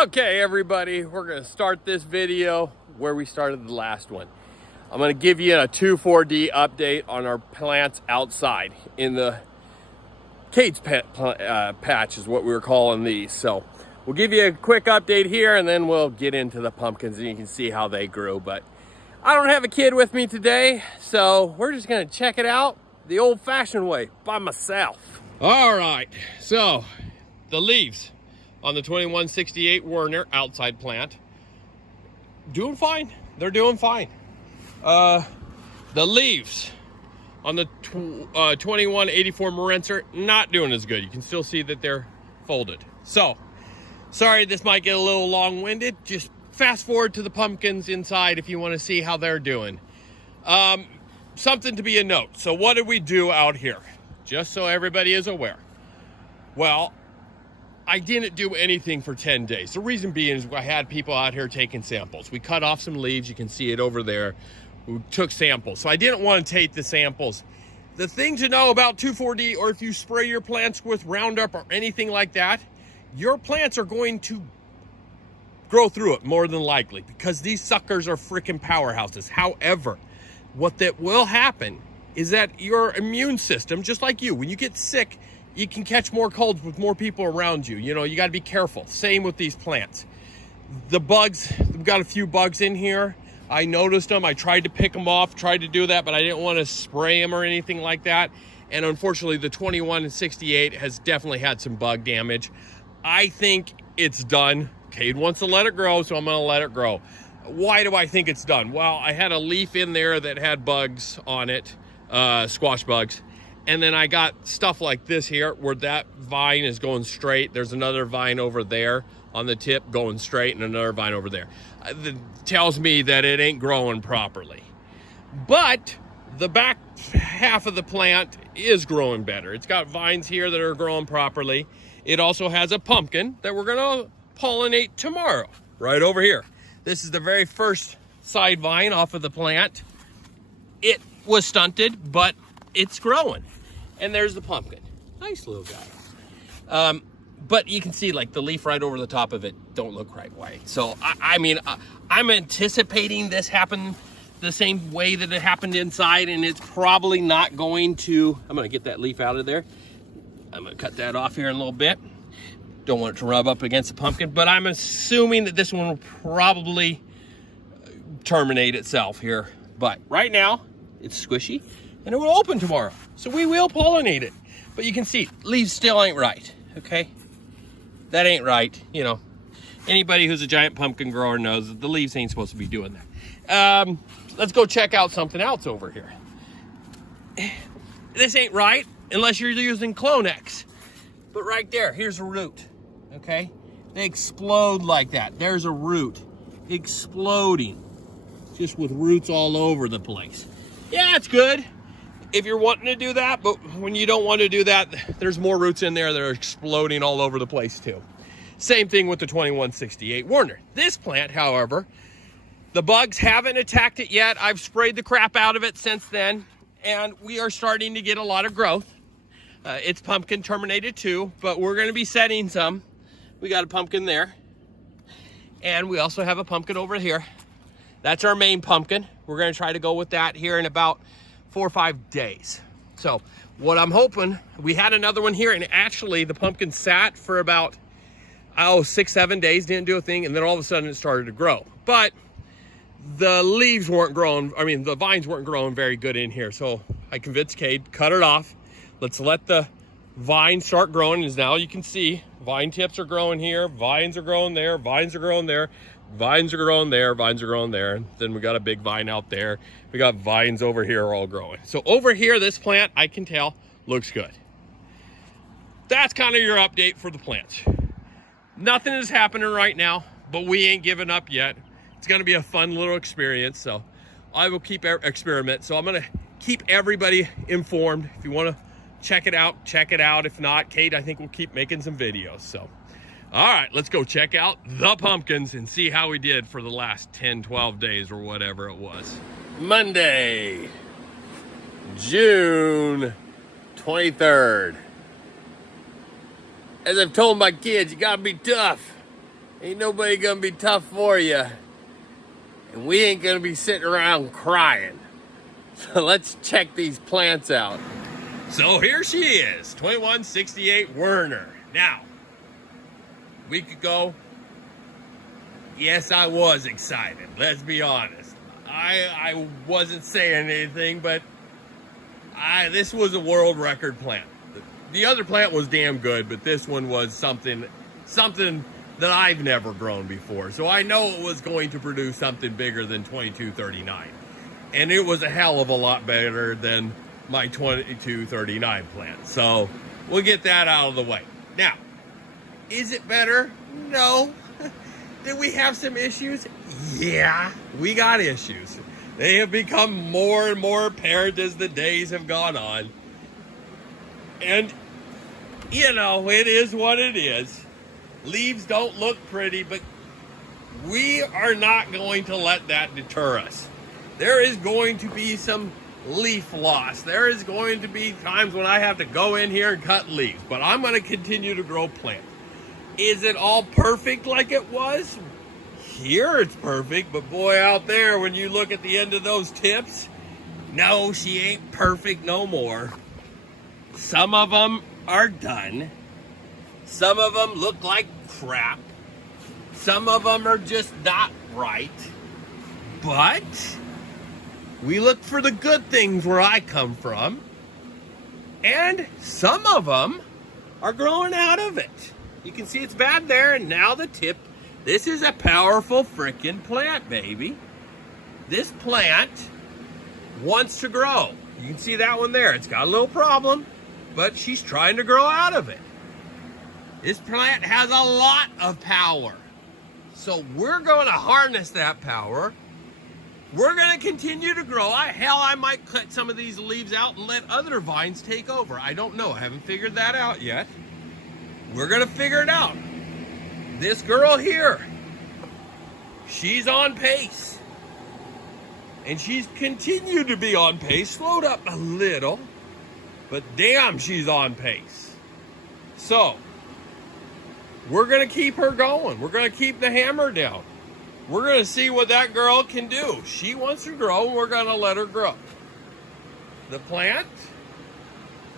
Okay, everybody, we're going to start this video where we started the last one. I'm going to give you a 2,4-D update on our plants outside in the Kate's patch is what we were calling these. So we'll give you a quick update here and then we'll get into the pumpkins and you can see how they grew. But I don't have a kid with me today, so we're just going to check it out the old-fashioned way by myself. All right, so the leaves on the 2168 Werner outside plant, doing fine. They're doing fine. The leaves on the 2184 Morencer, not doing as good. You can still see that they're folded. So, sorry this might get a little long-winded. Just fast forward to the pumpkins inside if you want to see how they're doing. Something to be a note. So what did we do out here? Just so everybody is aware. Well, I didn't do anything for 10 days. The reason being is I had people out here taking samples. We cut off some leaves. You can see it over there. We took samples. So I didn't want to take the samples. The thing to know about 2,4-D, or if you spray your plants with Roundup or anything like that, your plants are going to grow through it more than likely because these suckers are freaking powerhouses. However, what that will happen is that your immune system, just like you, when you get sick, you can catch more colds with more people around you. You know, you got to be careful. Same with these plants. The bugs, we've got a few bugs in here. I noticed them. I tried to pick them off, tried to do that, but I didn't want to spray them or anything like that. And unfortunately, the 2168 has definitely had some bug damage. I think it's done. Cade wants to let it grow, so I'm going to let it grow. Why do I think it's done? Well, I had a leaf in there that had bugs on it, squash bugs. And then I got stuff like this here where that vine is going straight. There's another vine over there on the tip going straight and another vine over there. That tells me that it ain't growing properly. But the back half of the plant is growing better. It's got vines here that are growing properly. It also has a pumpkin that we're gonna pollinate tomorrow, right over here. This is the very first side vine off of the plant. It was stunted, but it's growing. And there's the pumpkin. Nice little guy. But you can see like the leaf right over the top of it don't look right white. So, I'm anticipating this happen the same way that it happened inside, and it's probably not going to. I'm gonna get that leaf out of there. I'm gonna cut that off here in a little bit. Don't want it to rub up against the pumpkin, but I'm assuming that this one will probably terminate itself here. But right now, it's squishy. And it will open tomorrow, so we will pollinate it. But you can see, leaves still ain't right, okay? That ain't right, you know. Anybody who's a giant pumpkin grower knows that the leaves ain't supposed to be doing that. Let's go check out something else over here. This ain't right unless you're using Clonex. But right there, here's a root, okay? They explode like that. There's a root exploding, just with roots all over the place. Yeah, it's good if you're wanting to do that, but when you don't want to do that, there's more roots in there that are exploding all over the place too. Same thing with the 2168 Werner. This plant, however, the bugs haven't attacked it yet. I've sprayed the crap out of it since then, and we are starting to get a lot of growth. It's pumpkin terminated too, but we're going to be setting some. We got a pumpkin there, and we also have a pumpkin over here. That's our main pumpkin. We're going to try to go with that here in about 4 or 5 days. So what I'm hoping, we had another one here, and actually the pumpkin sat for about 6, 7 days, didn't do a thing, and then all of a sudden it started to grow. But the leaves weren't growing, the vines weren't growing very good in here. So I convinced Cade, cut it off. Let's let the vines start growing. As now you can see, vine tips are growing here, vines are growing there, vines are growing there, vines are growing there, vines are growing there. And then we got a big vine out there. We got vines over here all growing. So over here, this plant, I can tell, looks good. That's kind of your update for the plants. Nothing is happening right now, but we ain't giving up yet. It's gonna be a fun little experience, so I will keep experiment. So I'm gonna keep everybody informed. If you wanna check it out, check it out. If not, Kate, I think we'll keep making some videos, so. All right, let's go check out the pumpkins and see how we did for the last 10, 12 days or whatever it was. Monday, June 23rd. As I've told my kids, you gotta be tough. Ain't nobody gonna be tough for you. And we ain't gonna be sitting around crying. So let's check these plants out. So here she is, 2168 Werner. Now, a week ago, yes, I was excited. Let's be honest. I wasn't saying anything, but this was a world record plant. The other plant was damn good, but this one was something that I've never grown before. So I know it was going to produce something bigger than 2239. And it was a hell of a lot better than my 2239 plant. So we'll get that out of the way. Now, is it better? No. Did we have some issues? Yeah, we got issues. They have become more and more apparent as the days have gone on. And, you know, it is what it is. Leaves don't look pretty, but we are not going to let that deter us. There is going to be some leaf loss. There is going to be times when I have to go in here and cut leaves, but I'm going to continue to grow plants. Is it all perfect like it was? Here it's perfect, but boy, out there, when you look at the end of those tips, no, she ain't perfect no more. Some of them are done. Some of them look like crap. Some of them are just not right. But we look for the good things where I come from. And some of them are growing out of it. You can see it's bad there, and now the tip. This is a powerful freaking plant, baby. This plant wants to grow. You can see that one there. It's got a little problem, but she's trying to grow out of it. This plant has a lot of power. So we're going to harness that power. We're going to continue to grow. Hell, I might cut some of these leaves out and let other vines take over. I don't know. I haven't figured that out yet. We're going to figure it out. This girl here, she's on pace. And she's continued to be on pace. Slowed up a little, but damn, she's on pace. So, we're going to keep her going. We're going to keep the hammer down. We're going to see what that girl can do. She wants to grow, and we're going to let her grow. The plant,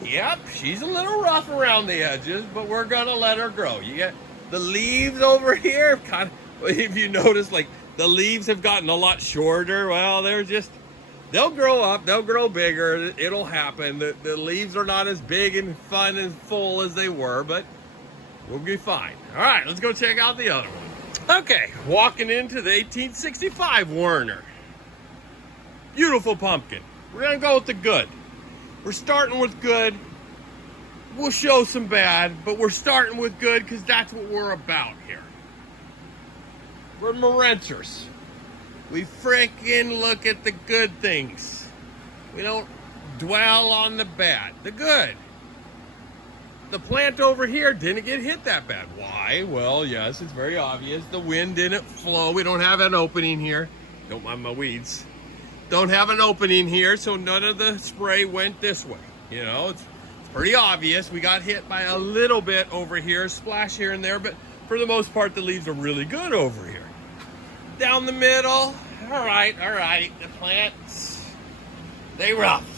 yep, she's a little rough around the edges, but we're going to let her grow. You get the leaves over here, kind of, if you notice, like the leaves have gotten a lot shorter. Well, they'll grow up, they'll grow bigger, it'll happen. The leaves are not as big and fun and full as they were, but we'll be fine. All right, let's go check out the other one. Okay, walking into the 1865 Werner. Beautiful pumpkin. We're gonna go with the good. We're starting with good. We'll show some bad, but we're starting with good because that's what we're about here. We're Marenters. We frickin' look at the good things. We don't dwell on the bad. The good. The plant over here didn't get hit that bad. Why? Well, yes, it's very obvious. The wind didn't flow. We don't have an opening here. Don't mind my weeds. Don't have an opening here, so none of the spray went this way. You know, it's pretty obvious. We got hit by a little bit over here, splash here and there, but for the most part, the leaves are really good over here. Down the middle, all right. The plants, they rough.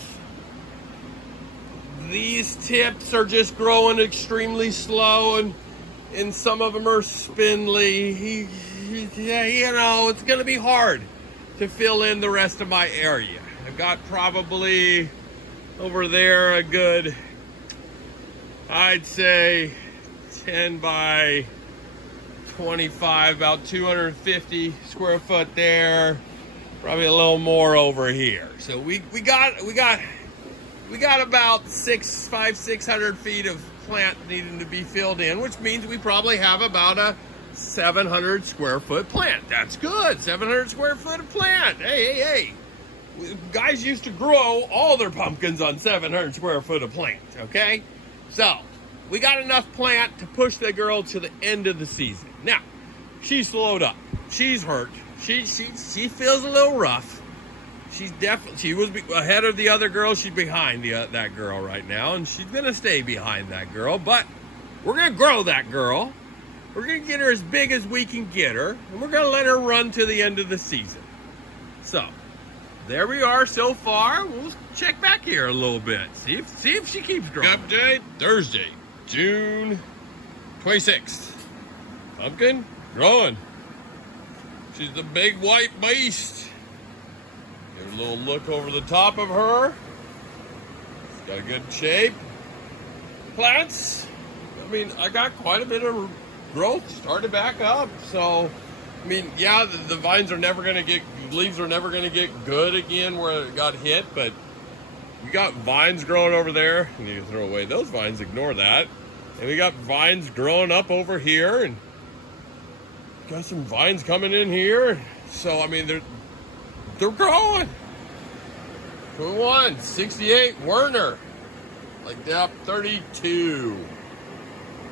These tips are just growing extremely slow, and some of them are spindly. Yeah, you know, it's gonna be hard to fill in the rest of my area. I've got probably over there a good, I'd say 10 by 25, about 250 square foot there, probably a little more over here. So we got about 600 feet of plant needing to be filled in, which means we probably have about a 700 square foot plant. That's good. 700 square foot of plant. Hey. Guys used to grow all their pumpkins on 700 square foot of plant, okay? So, we got enough plant to push the girl to the end of the season. Now, she's slowed up. She's hurt. She feels a little rough. She was ahead of the other girl. She's behind that girl right now, and she's gonna stay behind that girl, but we're gonna grow that girl. We're gonna get her as big as we can get her, and we're gonna let her run to the end of the season. So, there we are so far. We'll check back here a little bit. See if she keeps growing. Update Thursday, June 26th. Pumpkin growing. She's the big white beast. Give a little look over the top of her. She's got a good shape. Plants. I mean, I got quite a bit of growth started back up. So, I mean, yeah, the vines are never going to get, leaves are never going to get good again where it got hit, but we got vines growing over there. You need to throw away those vines, ignore that. And we got vines growing up over here, and got some vines coming in here. So, I mean, they're growing. 21, 68, Werner. Like that, 32.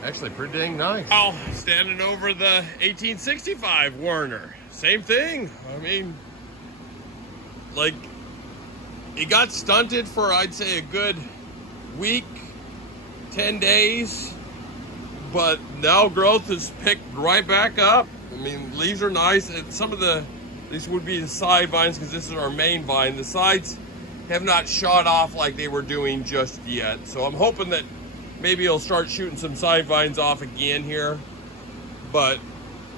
Actually, pretty dang nice. Now, standing over the 1865 Werner. Same thing. I mean, like, it got stunted for, I'd say, a good week, 10 days. But now growth has picked right back up. I mean, leaves are nice. And some of these would be the side vines because this is our main vine. The sides have not shot off like they were doing just yet. So I'm hoping that maybe he'll start shooting some side vines off again here. But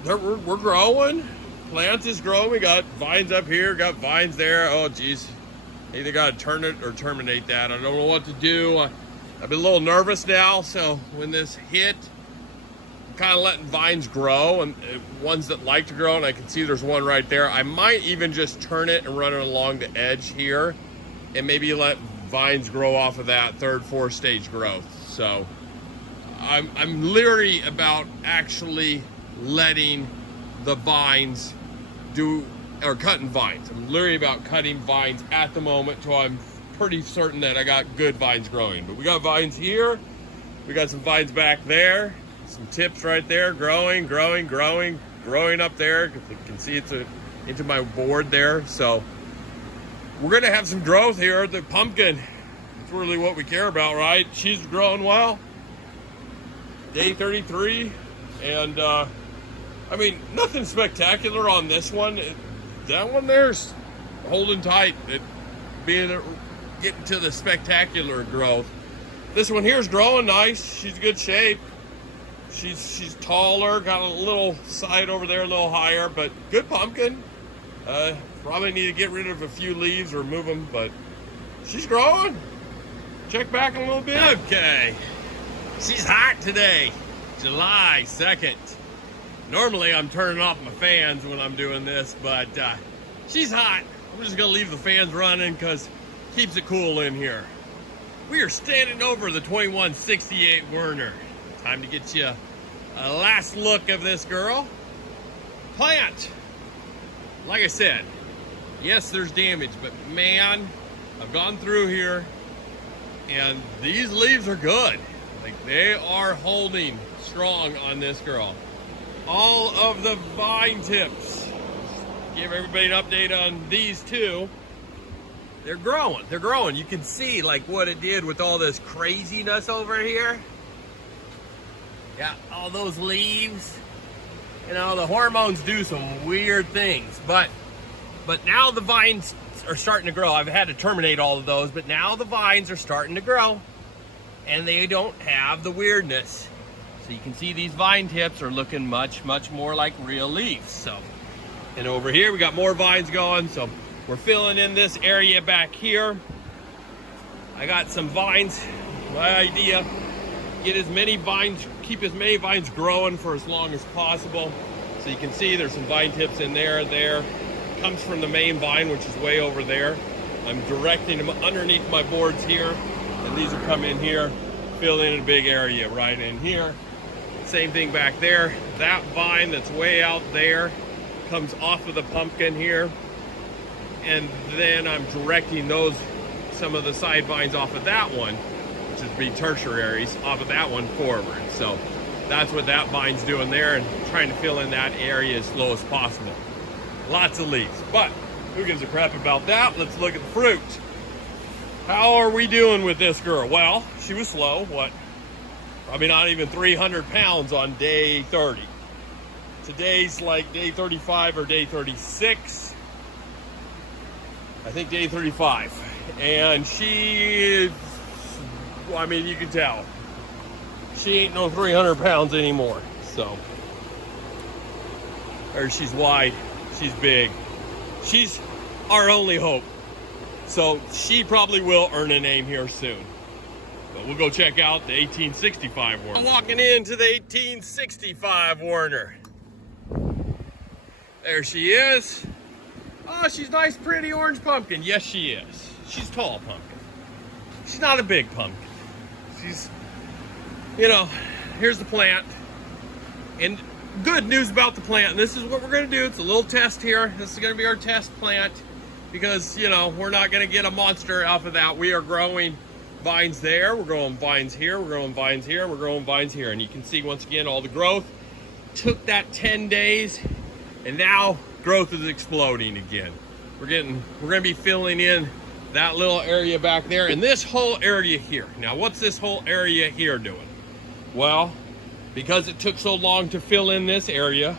we're growing. Plants is growing. We got vines up here, got vines there. Oh, geez. Either got to turn it or terminate that. I don't know what to do. I've been a little nervous now. So when this hit, I'm kind of letting vines grow, and ones that like to grow, and I can see there's one right there. I might even just turn it and run it along the edge here and maybe let vines grow off of that third, fourth stage growth. So I'm leery about actually letting the vines or cutting vines. I'm leery about cutting vines at the moment till I'm pretty certain that I got good vines growing. But we got vines here. We got some vines back there. Some tips right there, growing up there. You can see it's into my board there. So we're gonna have some growth here. The pumpkin, it's really what we care about, right? She's growing well. Day 33, and I mean, nothing spectacular on this one. That one there's holding tight, getting to the spectacular growth. This one here is growing nice. She's in good shape. She's taller, got a little side over there, a little higher, but good pumpkin. Probably need to get rid of a few leaves or move them, but she's growing. Check back a little bit. Okay, she's hot today, July 2nd. Normally I'm turning off my fans when I'm doing this, but she's hot. I'm just gonna leave the fans running because it keeps it cool in here. We are standing over the 2168 Werner. Time to get you a last look of this girl. Plant. Like I said, yes, there's damage, but man, I've gone through here and these leaves are good. Like, they are holding strong on this girl. All of the vine tips. Give everybody an update on these two. They're growing. They're growing. You can see like what it did with all this craziness over here. Yeah, all those leaves. You know, the hormones do some weird things, but now the vines are starting to grow. I've had to terminate all of those, but now the vines are starting to grow and they don't have the weirdness. So you can see these vine tips are looking much more like real leaves. So, and over here we got more vines going. So we're filling in this area back here. I got some vines. My idea, get as many vines, keep as many vines growing for as long as possible. So you can see there's some vine tips in there. Comes from the main vine, which is way over there. I'm directing them underneath my boards here, and these will come in here, fill in a big area right in here. Same thing back there. That vine that's way out there comes off of the pumpkin here, and then I'm directing some of the side vines off of that one, which would be tertiaries, off of that one forward. So that's what that vine's doing there, and trying to fill in that area as slow as possible. Lots of leaves, but who gives a crap about that? Let's look at the fruit. How are we doing with this girl? Well, she was slow. What? Probably not even 300 pounds on day 30. Today's like day 35 or day 36. I think day 35. And she, well, I mean, you can tell. She ain't no 300 pounds anymore. So, or she's wide, she's big. She's our only hope. So she probably will earn a name here soon. But we'll go check out the 1865 Warner. I'm walking into the 1865 Warner. There she is. Oh, she's nice, pretty orange pumpkin. Yes, she is. She's tall pumpkin. She's not a big pumpkin. She's, you know, here's the plant. And good news about the plant, and this is what we're gonna do. It's a little test here. This is gonna be our test plant because, you know, we're not gonna get a monster off of that. We are growing vines there, we're growing vines here, we're growing vines here, we're growing vines here. And you can see once again all the growth. Took that 10 days. And now growth is exploding again. We're gonna be filling in that little area back there and this whole area here. Now, what's this whole area here doing? Well, because it took so long to fill in this area,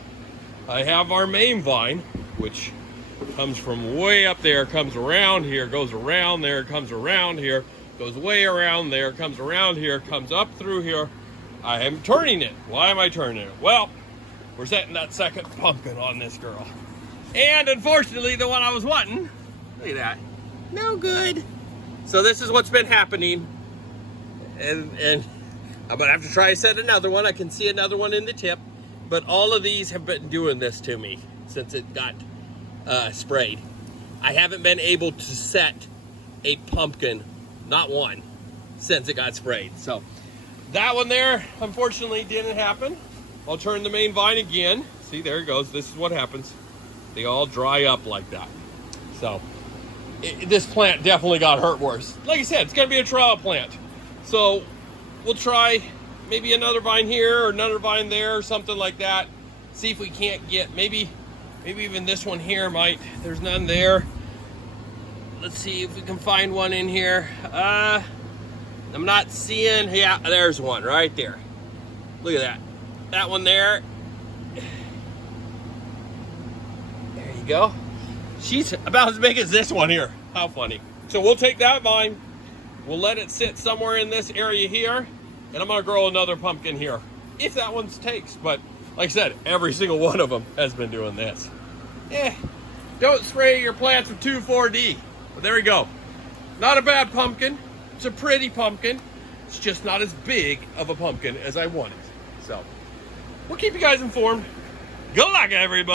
I have our main vine, which comes from way up there, comes around here, goes around there, comes around here, goes way around there, comes around here, comes up through here. I am turning it. Why am I turning it? Well, we're setting that second pumpkin on this girl. And unfortunately, the one I was wanting, look at that, no good. So this is what's been happening. And I'm gonna have to try to set another one. I can see another one in the tip. But all of these have been doing this to me since it got sprayed. I haven't been able to set a pumpkin, not one, since it got sprayed. So that one there, unfortunately, didn't happen. I'll turn the main vine again. See, there it goes. This is what happens. They all dry up like that. So this plant definitely got hurt worse. Like I said, it's gonna be a trial plant. So we'll try maybe another vine here or another vine there or something like that. See if we can't get, maybe even this one here might, there's none there. Let's see if we can find one in here. I'm not seeing, yeah, there's one right there. Look at that. That one there. There you go. She's about as big as this one here. How funny. So we'll take that vine. We'll let it sit somewhere in this area here. And I'm gonna grow another pumpkin here. If that one takes. But like I said, every single one of them has been doing this. Don't spray your plants with 2,4-D. But there we go. Not a bad pumpkin. It's a pretty pumpkin. It's just not as big of a pumpkin as I wanted. So we'll keep you guys informed. Good luck, everybody.